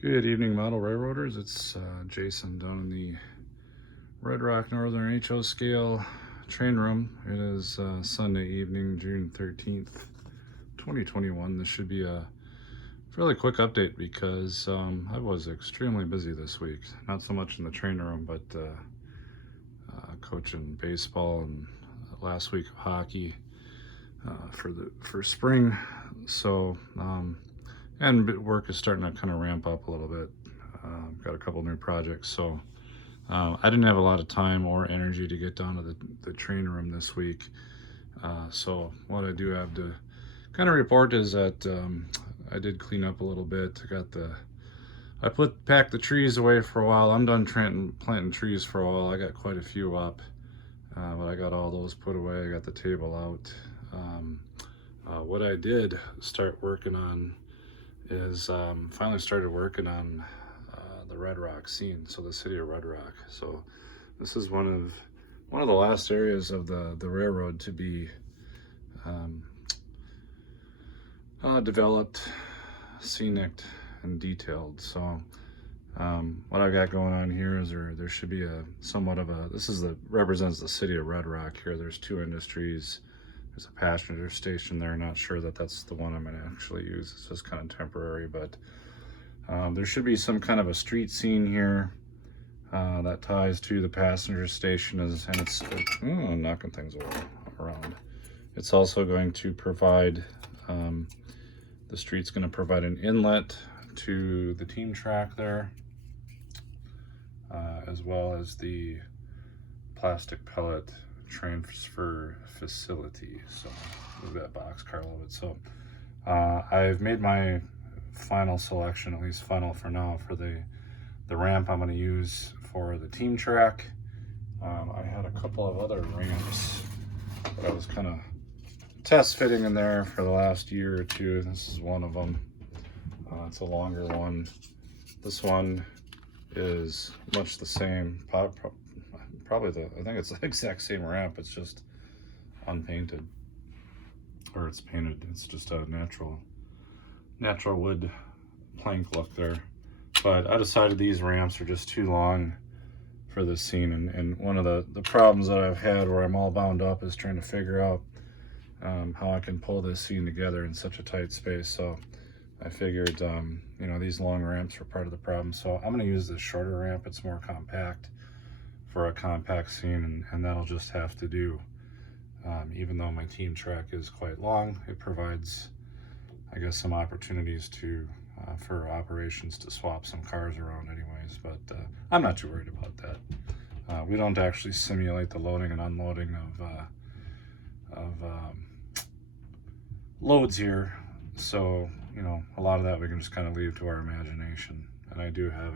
Good evening, model railroaders. It's Jason down in the Red Rock Northern HO scale train room. It is Sunday evening, June 13th, 2021. This should be a fairly quick update because I was extremely busy this week. Not so much in the train room, but coaching baseball and last week of hockey for spring. So and work is starting to kind of ramp up a little bit. Got a couple new projects, so I didn't have a lot of time or energy to get down to the train room this week. So what I do have to kind of report is that I did clean up a little bit. I packed the trees away for a while. I'm done planting trees for a while. I got quite a few up, but I got all those put away. I got the table out. What I did start working on is finally started working on the Red Rock scene, so the city of Red Rock. So this is one of the last areas of the railroad to be developed, scenic, and detailed. So what I got going on here is there should be represents the city of Red Rock here. There's two industries. There's a passenger station there. Not sure that that's the one I'm going to actually use. It's just kind of temporary, but there should be some kind of a street scene here that ties to the passenger station, and it's knocking things around. It's also going to provide the street's going to provide an inlet to the team track there, as well as the plastic pellet transfer facility. So move that boxcar a little bit. So I've made my final selection, at least final for now, for the ramp I'm going to use for the team track. I had a couple of other ramps that I was kind of test fitting in there for the last year or two. This is one of them. It's a longer one. This one is much the same. I think it's the exact same ramp. It's just unpainted, or it's painted. It's just a natural wood plank look there. But I decided these ramps are just too long for this scene, and one of the problems that I've had where I'm all bound up is trying to figure out how I can pull this scene together in such a tight space. So I figured these long ramps were part of the problem, so I'm going to use this shorter ramp. It's more compact for a compact scene, and that'll just have to do. Even though my team track is quite long, it provides, I guess, some opportunities for operations to swap some cars around anyways, but I'm not too worried about that. We don't actually simulate the loading and unloading of loads here, so a lot of that we can just kind of leave to our imagination. And I do have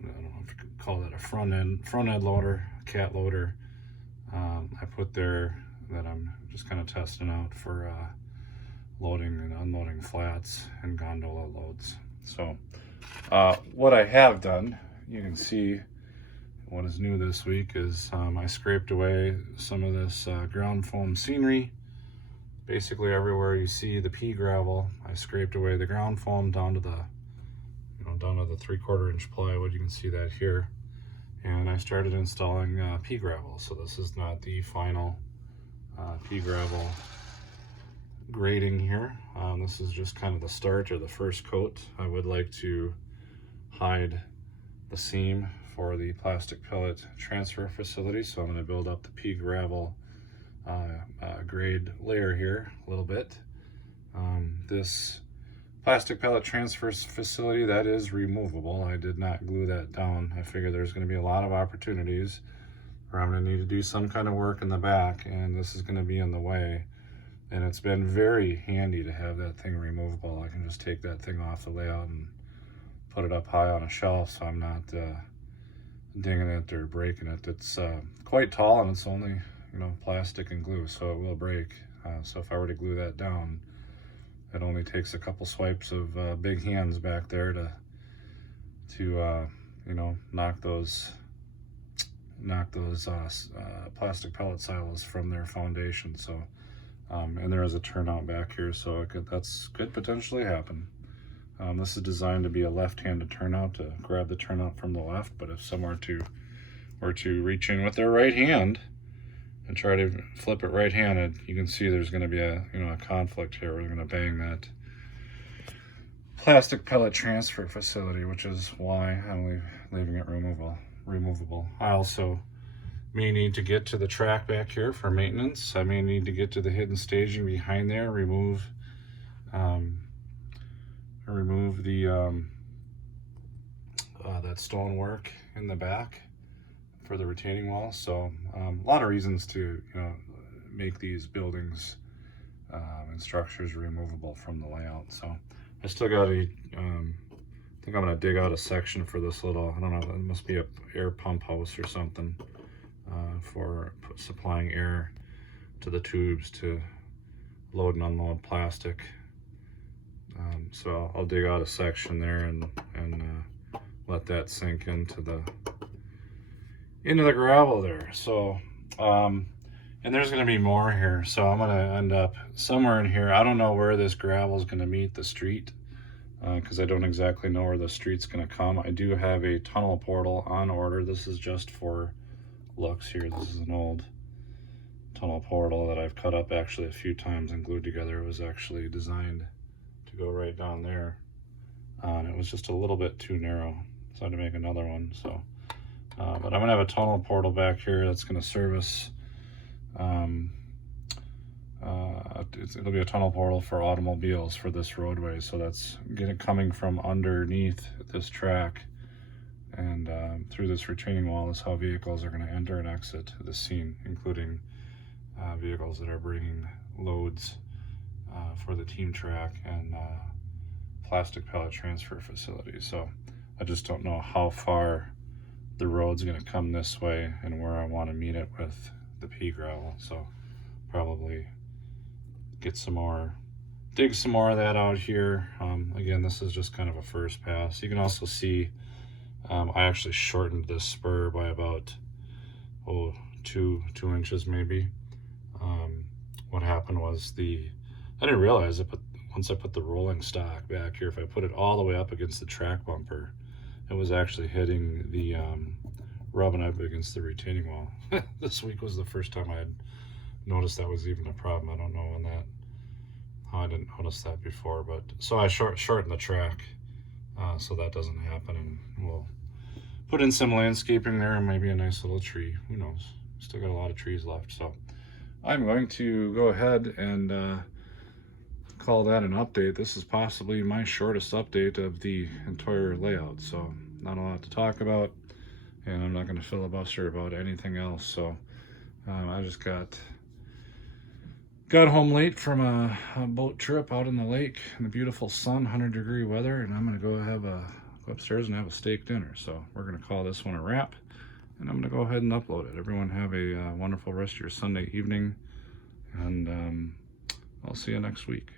I don't know if you could call that a front end loader, a cat loader. I put there that I'm just kind of testing out for loading and unloading flats and gondola loads. So what I have done, you can see what is new this week is I scraped away some of this ground foam scenery. Basically everywhere you see the pea gravel, I scraped away the ground foam down to the 3/4 inch plywood. You can see that here. And I started installing pea gravel. So this is not the final pea gravel grading here. This is just kind of the start or the first coat. I would like to hide the seam for the plastic pellet transfer facility. So I'm going to build up the pea gravel grade layer here a little bit. This plastic pellet transfer facility, that is removable. I did not glue that down. I figured there's going to be a lot of opportunities where I'm going to need to do some kind of work in the back, and this is going to be in the way. And it's been very handy to have that thing removable. I can just take that thing off the layout and put it up high on a shelf, so I'm not dinging it or breaking it. It's quite tall, and it's only plastic and glue, so it will break. So if I were to glue that down, it only takes a couple swipes of big hands back there to knock those plastic pellet silos from their foundation. So and there is a turnout back here, so that could potentially happen. This is designed to be a left-handed turnout to grab the turnout from the left, but if someone were to reach in with their right hand and try to flip it right-handed, you can see there's going to be a conflict here. We're going to bang that plastic pellet transfer facility, which is why I'm leaving it removable. I also may need to get to the track back here for maintenance. I may need to get to the hidden staging behind there, remove the that stonework in the back for the retaining wall. So a lot of reasons to make these buildings and structures removable from the layout. So I still got I think I'm gonna dig out a section for this little, I don't know, it must be a air pump house or something for supplying air to the tubes to load and unload plastic. So I'll dig out a section there and let that sink into the gravel there. So and there's going to be more here, so I'm going to end up somewhere in here. I don't know where this gravel is going to meet the street because I don't exactly know where the street's going to come. I do have a tunnel portal on order. This is just for looks here. This is an old tunnel portal that I've cut up actually a few times and glued together. It was actually designed to go right down there, and it was just a little bit too narrow, so I had to make another one. So but I'm gonna have a tunnel portal back here that's gonna service it'll be a tunnel portal for automobiles for this roadway. So that's coming from underneath this track and through this retaining wall is how vehicles are going to enter and exit the scene, including vehicles that are bringing loads for the team track and plastic pellet transfer facility. So I just don't know how far the road's going to come this way and where I want to meet it with the pea gravel. So probably get some more, dig some more of that out here. Again, this is just kind of a first pass. You can also see I actually shortened this spur by about two inches maybe. What happened was I didn't realize it, but once I put the rolling stock back here, if I put it all the way up against the track bumper, it was actually hitting the rubbing up against the retaining wall. This week was the first time I had noticed that was even a problem. I don't know how I didn't notice that before, but so I shortened the track so that doesn't happen, and we'll put in some landscaping there and maybe a nice little tree. Who knows? Still got a lot of trees left. So I'm going to go ahead and call that an update. This is possibly my shortest update of the entire layout, so not a lot to talk about, and I'm not going to filibuster about anything else. So I just got home late from a boat trip out in the lake in the beautiful sun, 100-degree weather, and I'm going to go upstairs and have a steak dinner. So we're going to call this one a wrap, and I'm going to go ahead and upload it. Everyone have a wonderful rest of your Sunday evening, and I'll see you next week.